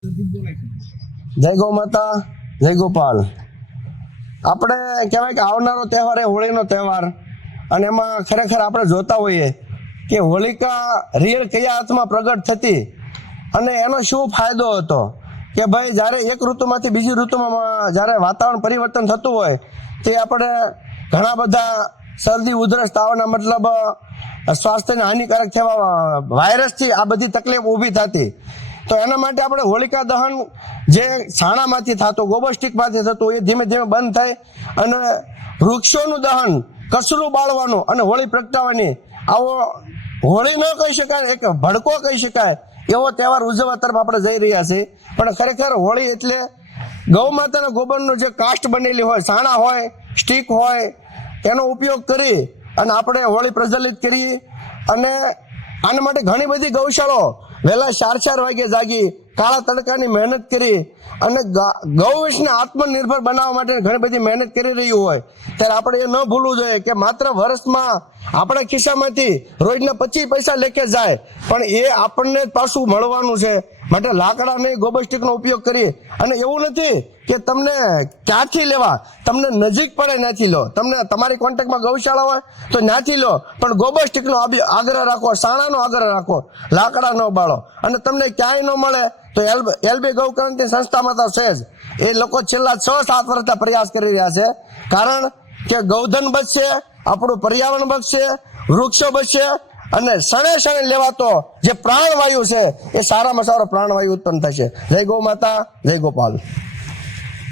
જય ગૌ માતા, જય ગોપાલ. આપણે કહેવાય કે આવનારો તહેવાર એ હોળીનો તહેવાર, અને એમાં ખરેખર આપણે જોતા હોઈએ કે હોલિકા રિયલ કયા અર્થમાં પ્રગટ થતી અને એનો શું ફાયદો હતો કે ભાઈ જ્યારે એક ઋતુમાંથી બીજી ઋતુમાં જ્યારે વાતાવરણ પરિવર્તન થતું હોય તે આપણે ઘણા બધા શરદી ઉધરસ તાવના મતલબ સ્વાસ્થ્યને હાનિકારક થવા વાયરસથી આ બધી તકલીફ ઊભી થતી. તો એના માટે આપણે હોલિકા દહન જે છાણામાંથી થતું, ગોબરસ્ટિકમાંથી થતું, એ ધીમે ધીમે બંધ થાય અને વૃક્ષોનું દહન, કચરું બાળવાનું અને હોળી પ્રગટાવવાની, આવો હોળી ન કહી શકાય, એક ભડકો કહી શકાય એવો તહેવાર ઉજવવા તરફ આપણે જઈ રહ્યા છીએ. પણ ખરેખર હોળી એટલે ગૌ માતાના ગોબરનું જે કાસ્ટ બનેલી હોય, છાણા હોય, સ્ટીક હોય, એનો ઉપયોગ કરી અને આપણે હોળી પ્રજ્વલિત કરી. અને આના માટે ઘણી બધી ગૌશાળાઓ વહેલા 4 વાગે જાગી કાળા તડકાની મહેનત કરી અને ગૌવંશને આત્મનિર્ભર બનાવવા માટે ઘણી બધી મહેનત કરી રહ્યું હોય ત્યારે આપણે એ ન ભૂલવું જોઈએ કે માત્ર વર્ષમાં આપણા ખિસ્સામાંથી રોજના 25 પૈસા લેકે જાય, પણ એ આપણને પાછું મળવાનું છે. માટે લાકડા નહીં, ગોબર સ્ટીકનો ઉપયોગ કરી. અને એવું નથી કે તમને ક્યાંથી લેવા, તમને નજીક પડે ત્યાંથી લો, તમને તમારી કોન્ટેક્ટમાં ગૌશાળા હોય તો ત્યાંથી લો, પણ ગોબર સ્ટીકનો આગ્રહ રાખો, સાણાનો આગ્રહ રાખો, લાકડા ન બાળો. અને તમને ક્યાંય ન મળે તો એલબી ગૌક્રાંતિ સંસ્થામાં તો છે જ. એ લોકો છેલ્લા 6-7 વર્ષના પ્રયાસ કરી રહ્યા છે, કારણ કે ગૌધન બચશે, આપણું પર્યાવરણ બચશે, વૃક્ષો બચશે અને શણે શણે લેવાતો જે પ્રાણવાયુ છે એ સારામાં સારો પ્રાણવાયુ ઉત્પન્ન થશે. જય ગૌ માતા, જય ગોપાલ.